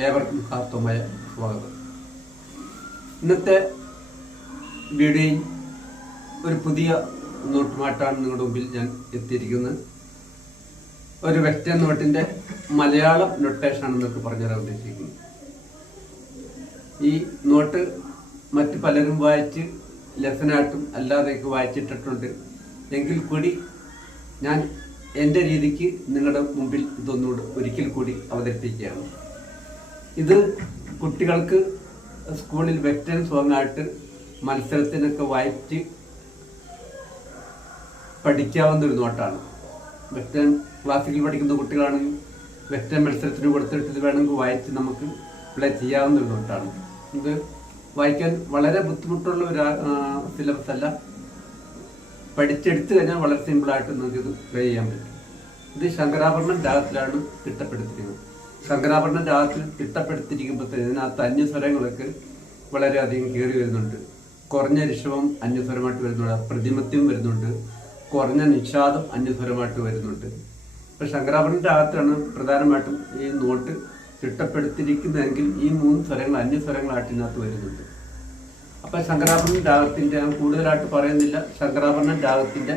ഏവർക്കും ഹാർദവമായ സ്വാഗതം. ഇന്നത്തെ വീഡിയോയിൽ ഒരു പുതിയ നോട്ടുമായിട്ടാണ് നിങ്ങളുടെ മുമ്പിൽ ഞാൻ എത്തിയിരിക്കുന്നത്. ഒരു വെസ്റ്റേൺ നോട്ടിന്റെ മലയാളം നൊട്ടേഷനാണ് നിങ്ങൾക്ക് പറഞ്ഞുതരാൻ ഉദ്ദേശിക്കുന്നത്. ഈ നോട്ട് മറ്റു പലരും വായിച്ച് ലെസനായിട്ടും അല്ലാതെയൊക്കെ വായിച്ചിട്ടിട്ടുണ്ട്. എങ്കിൽ കൂടി ഞാൻ എൻ്റെ രീതിക്ക് നിങ്ങളുടെ മുമ്പിൽ ഇതൊന്നുകൂടെ ഒരിക്കൽ കൂടി അവതരിപ്പിക്കുകയാണ്. ഇത് കുട്ടികൾക്ക് സ്കൂളിൽ വെസ്റ്റേൺ സോങ് ആയിട്ട് മത്സരത്തിനൊക്കെ വായിച്ച് പഠിക്കാവുന്ന ഒരു നോട്ടാണ്. വെസ്റ്റേൺ ക്ലാസിക്കൽ പഠിക്കുന്ന കുട്ടികളാണെങ്കിൽ വെസ്റ്റേൺ മത്സരത്തിന് കൊടുത്തിട്ട് ഇത് വേണമെങ്കിൽ വായിച്ച് നമുക്ക് പ്ലേ ചെയ്യാവുന്ന ഒരു നോട്ടാണ്. ഇത് വായിക്കാൻ വളരെ ബുദ്ധിമുട്ടുള്ള ഒരു സിലബസ് അല്ല. പഠിച്ചെടുത്തു കഴിഞ്ഞാൽ വളരെ സിമ്പിളായിട്ട് നിങ്ങൾക്ക് ഇത് പ്ലേ ചെയ്യാൻ പറ്റും. ഇത് ശങ്കരാഭരണം രാഗത്തിലാണ് തിട്ടപ്പെടുത്തിയിരിക്കുന്നത്. ശങ്കരാഭരണം രാഗത്തിൽ തിട്ടപ്പെടുത്തിയിരിക്കുമ്പോഴത്തേന് ഇതിനകത്ത് അന്യസ്വരങ്ങളൊക്കെ വളരെയധികം കയറി വരുന്നുണ്ട്. കുറഞ്ഞ ഋഷഭം അന്യസ്വരമായിട്ട് വരുന്നുണ്ട്, പ്രതിമത്യം വരുന്നുണ്ട്, കുറഞ്ഞ നിഷാദം അന്യസ്വരമായിട്ട് വരുന്നുണ്ട്. ഇപ്പം ശങ്കരാഭരണം രാഗത്തിലാണ് പ്രധാനമായിട്ടും ഈ നോട്ട് തിട്ടപ്പെടുത്തിയിരിക്കുന്നതെങ്കിൽ ഈ 3 സ്വരങ്ങൾ അന്യസ്വരങ്ങളായിട്ട് ഇതിനകത്ത് വരുന്നുണ്ട്. അപ്പം ശങ്കരാഭരണം രാഗത്തിൻ്റെ ഞാൻ കൂടുതലായിട്ട് പറയുന്നില്ല. ശങ്കരാഭരണം രാഗത്തിൻ്റെ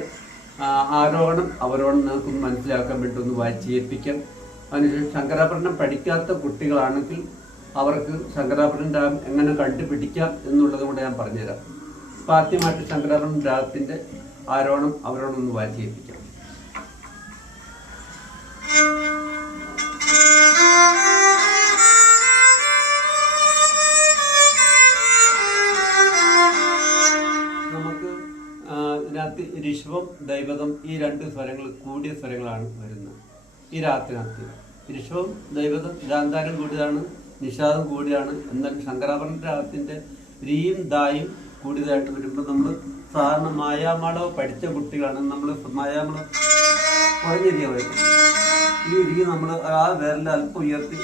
ആരോഹണം അവരോഹണം നിങ്ങൾക്ക് മനസ്സിലാക്കാൻ വേണ്ടി ഒന്ന് വായിച്ച് ഏൽപ്പിക്കാം. അതിനുശേഷം ശങ്കരാഭരണം പഠിക്കാത്ത കുട്ടികളാണെങ്കിൽ അവർക്ക് ശങ്കരാഭരണം രാഗം എങ്ങനെ കണ്ടുപിടിക്കാം എന്നുള്ളത് കൂടെ ഞാൻ പറഞ്ഞുതരാം. അപ്പം ആദ്യമായിട്ട് ശങ്കരാഭരണം രാഗത്തിൻ്റെ ആരോഹണം അവരോഹണം ഒന്ന് വായിച്ച് ഏൽപ്പിക്കാം. ഋഷഭം ദൈവതം ഈ 2 സ്വരങ്ങൾ കൂടിയ സ്വരങ്ങളാണ് വരുന്നത് ഈ രാഗത്തിനകത്ത്. ഋഷഭം ദൈവതം ഗാന്ധാരം കൂടിയതാണ്, നിഷാദം കൂടിയാണ്. എന്നാൽ ശങ്കരാഭരണ രാഗത്തിന്റെ രീയും ദായും കൂടിയതായിട്ട് വരുമ്പോൾ നമ്മൾ സാധാരണ മായാമളവ് പഠിച്ച കുട്ടികളാണ്. നമ്മൾ മായാമളവ് കുറഞ്ഞ രീ വരും. ഈ രീ നമ്മൾ ആ വിരലിൽ അല്പം ഉയർത്തി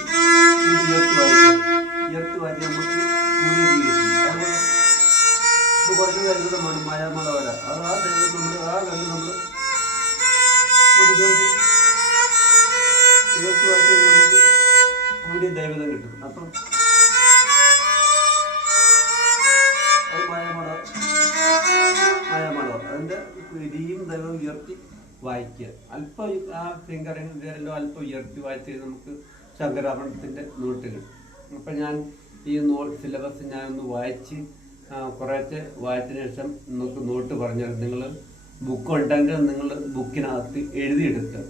വായിക്കാം. നമുക്ക് കൂടിയ രീ കിട്ടും. അതുപോലെ ഇത് കുറഞ്ഞ ദൈവതമാണ് മായാമളവട. അത് ആ ദൈവം നമ്മൾ ആ കല്ല് നമ്മൾ വായിച്ച് നമുക്ക് കൂടിയ ദൈവതം കിട്ടും. അപ്പം അത് മായാമളവ് അതിൻ്റെ രീയും ദൈവം ഉയർത്തി വായിക്കുക. അല്പം ആ ഫിംഗറിങ് വിരലോ അല്പം ഉയർത്തി വായിച്ച് നമുക്ക് ശങ്കരാഭരണത്തിൻ്റെ നോട്ട് കിട്ടും. അപ്പം ഞാൻ ഈ സിലബസ് ഞാനൊന്ന് വായിച്ച് കുറേശ്ശെ വായിച്ചതിന് ശേഷം നിങ്ങൾക്ക് നോട്ട് പറഞ്ഞാൽ നിങ്ങൾ ബുക്ക് ഉണ്ടെങ്കിൽ നിങ്ങൾ ബുക്കിനകത്ത് എഴുതിയെടുത്ത്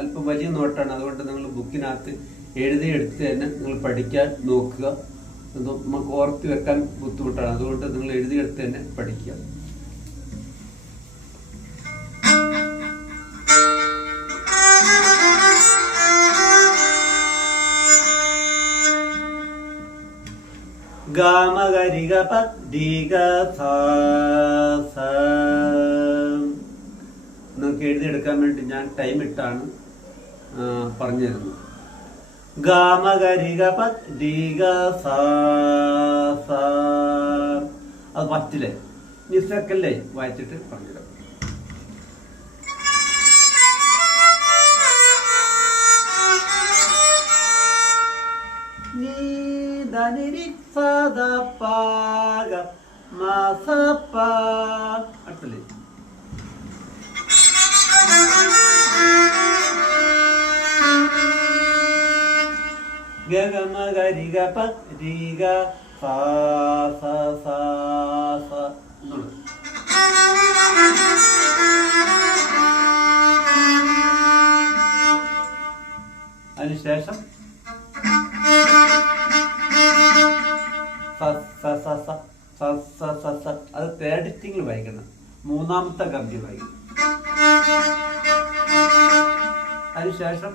അല്പം വലിയ നോട്ടാണ്. അതുകൊണ്ട് നിങ്ങൾ ബുക്കിനകത്ത് എഴുതിയെടുത്ത് തന്നെ നിങ്ങൾ പഠിക്കാൻ നോക്കുക. നമുക്ക് ഓർത്ത് വെക്കാൻ ബുദ്ധിമുട്ടാണ്. അതുകൊണ്ട് നിങ്ങൾ എഴുതിയെടുത്ത് തന്നെ പഠിക്കുക. ഗാമകരിക പദ്ദീക നിങ്ങൾക്ക് എഴുതിയെടുക്കാൻ വേണ്ടി ഞാൻ ടൈം ഇട്ടാണ് പറഞ്ഞു തരുന്നത്. ഗാമകരിക പദ്ദീക അത് ഫസ്റ്റിലെ ഇനി സെക്കൻഡിലെ വായിച്ചിട്ട് പറഞ്ഞുതരാം. അടുത്തല്ലേ ഗഗമകരിക പരിക അതിനുശേഷം അത് തേർഡ് ഡിസ്റ്റിങ്ങിൽ വായിക്കണം. 3ാമത്തെ ഗംഭി വായിക്കണം. അതിനുശേഷം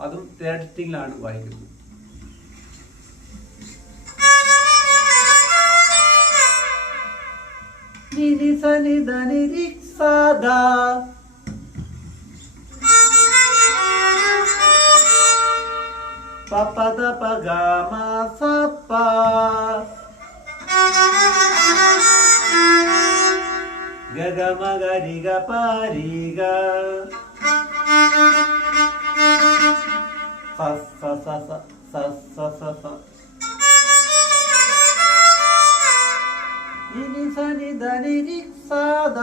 അതും തേർഡ് ഡിസ്റ്റിങ്ങിലാണ് വായിക്കുന്നത്. പപദ പഗമ സപ്പ ഗഗമകരിക പാരിക സ സ സ സ സ സ സ സ ഇനി സനി ധനി രി സാദ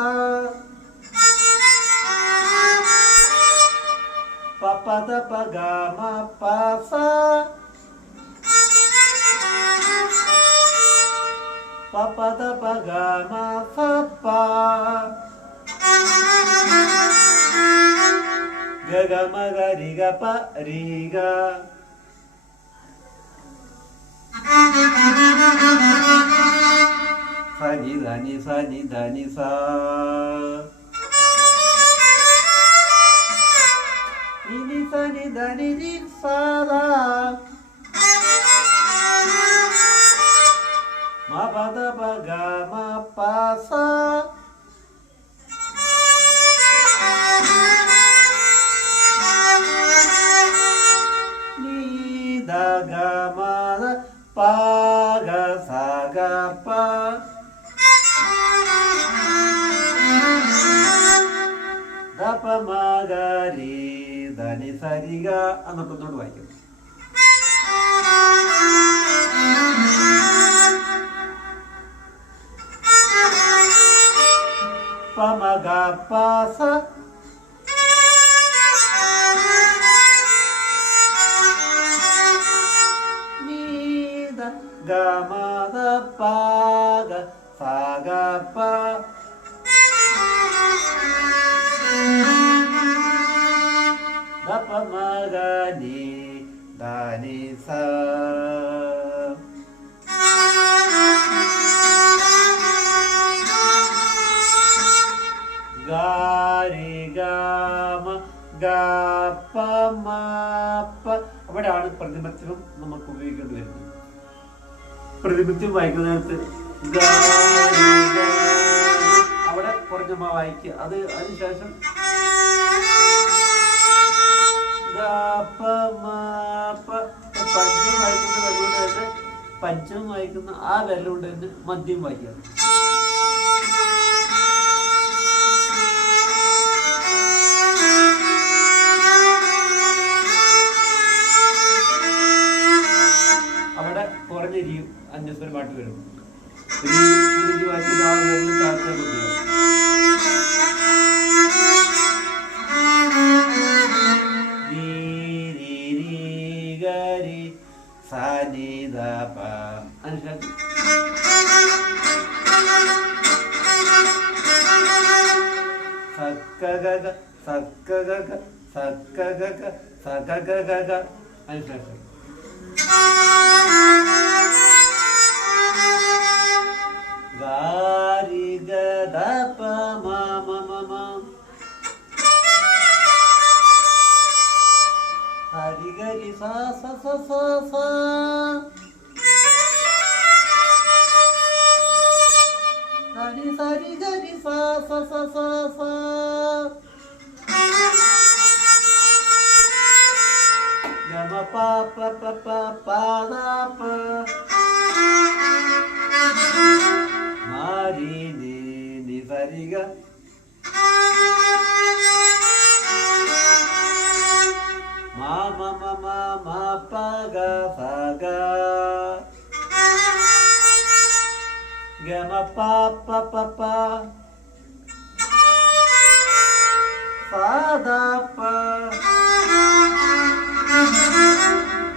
പപദ പഗമ പസ പപദ പഗമ സപ്പ ഗഗമകരിക പരിക സനി ധനി സ ഇനി സനി ധനി രി സാദ മപദ പഗമ പസ നീ ദഗമ പഗ സഗ പ ദപമഗരി ധനി സരിഗ എന്നൊക്കെ വായിക്കും. പമഗ പസ നീദ ഗമദ പഗ സഗ പ ദപമഗനി ധനി സ അവിടെയാണ് പ്രതിപത്യം നമുക്ക് ഉപയോഗിക്കേണ്ടി വരുന്നത്. പ്രതിപത്യം വായിക്കുന്ന നേരത്ത് അവിടെ കുറഞ്ഞ വായിക്കുക. അതിനുശേഷം പഞ്ചം വായിക്കുന്ന വിരലുകൊണ്ട് തന്നെ പഞ്ചം വായിക്കുന്ന ആ വിരലുകൊണ്ട് തന്നെ മദ്യം വായിക്കുക. അവിടെ കുറഞ്ഞിരിക്കും അന്യസ്വരം പാട്ട് വരും. വായിക്കുന്ന ആ വിരൽ താഴ്ത്താൻ പറ്റില്ല. സക്കഗഗ സക്കഗഗ സക്കഗഗ സകഗഗ അനുശാസം. ഗാരി ഗദ പ മ മ മ മ ഹരി ഗരി സ സ സ സ സ ഹരി സരി ഗരി സ സ സ സ സ ഗമ പ പ പ പ പ ന പ മാരി നി നി സരി ഗ ma ma ma ma ma pa ga sa ga ga ma pa pa pa pa sa da pa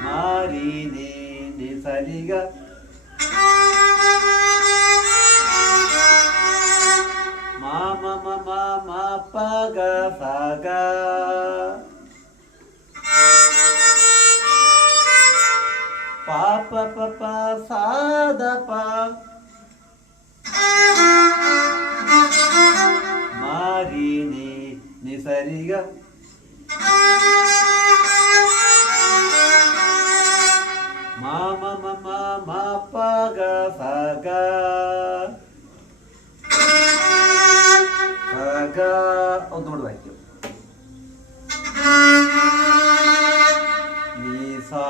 ma ri ni ni sa ri ga ma ma ma ma ma pa ga sa ga pa pa pa pa sa da pa ma ri ni ni sa ri ga ma ma ma ma ma pa ga sa ga sa ga ഒന്നുകൂടി വായിക്കും. ni sa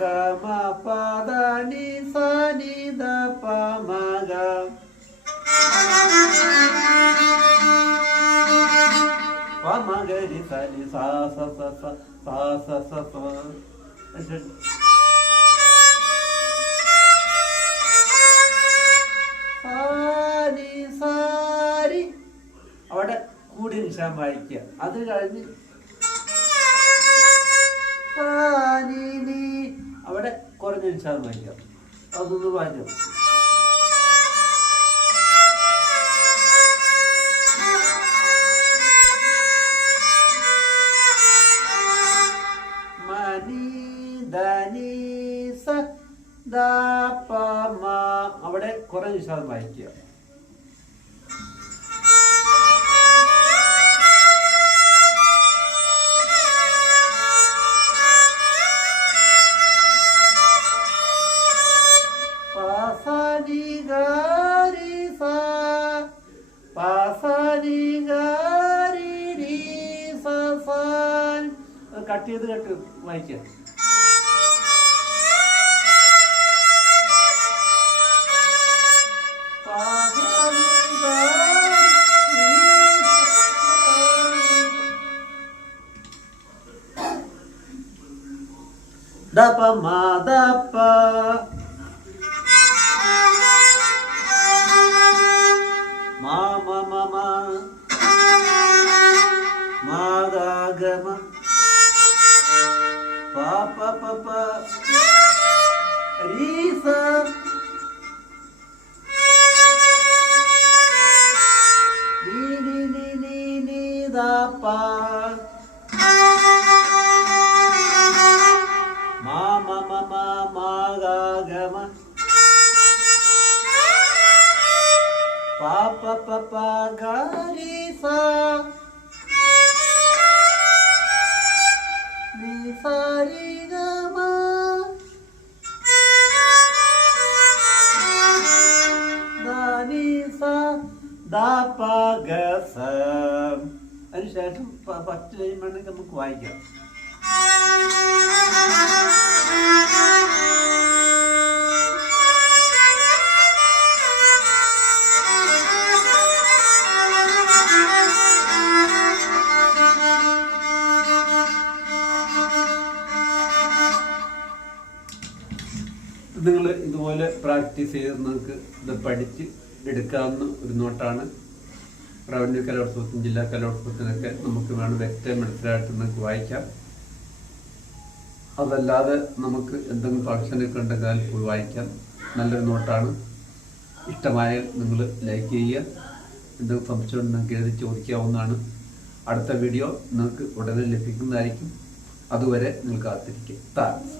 ഗ മ പ ധ നി സ നി ധ പ മ ഗ പ മ ഗ രി സ നി സ സ സ സ സ സ സ സ സാരി സാരി അവിടെ കൂടി നിശാൻ വായിക്കുക. അത് കഴിഞ്ഞ് അവിടെ കുറഞ്ഞ നിശാൻ വായിക്കുക. അതൊന്ന് വായിക്കാം. മനി ധനി സ ധ പ മ അവിടെ കുറഞ്ഞ നിശാൻ വായിക്കുക. കട്ട് ചെയ്ത് വായിക്കാം. ദപ മ ദപ മ മ മ മ മ ഗ ഗ മ പ പ പ പ രി സ നി നി നി നി നി ധ പ മ മ മ മ മ ഗ ഗ മ പ പ പ പ ഗ രി സ നി സ രി ഗ മ ധ നി സ ധ പ ഗ സ. അതിനുശേഷം ഫസ്റ്റ് ലൈൻ വേണമെങ്കിൽ നമുക്ക് വായിക്കാം. നിങ്ങൾ ഇതുപോലെ പ്രാക്ടീസ് ചെയ്ത് നിങ്ങൾക്ക് ഇത് പഠിച്ച് എടുക്കാവുന്ന ഒരു നോട്ടാണ്. റവന്യൂ കലോത്സവത്തിനും ജില്ലാ കലോത്സവത്തിനൊക്കെ നമുക്ക് വേണം വ്യക്തം മനസ്സിലായിട്ട് നിങ്ങൾക്ക് വായിക്കാം. അതല്ലാതെ നമുക്ക് എന്തെങ്കിലും ഫംഗ്ഷനൊക്കെ ഉണ്ടെങ്കിൽ പോയി വായിക്കാം. നല്ലൊരു നോട്ടാണ്. ഇഷ്ടമായാൽ നിങ്ങൾ ലൈക്ക് ചെയ്യുക. എന്തെങ്കിലും സംശയം നിങ്ങൾക്ക് എഴുതി ചോദിക്കാവുന്നതാണ്. അടുത്ത വീഡിയോ നിങ്ങൾക്ക് ഉടനെ ലഭിക്കുന്നതായിരിക്കും. അതുവരെ നിങ്ങൾ കാത്തിരിക്കുക. താങ്ക്സ്.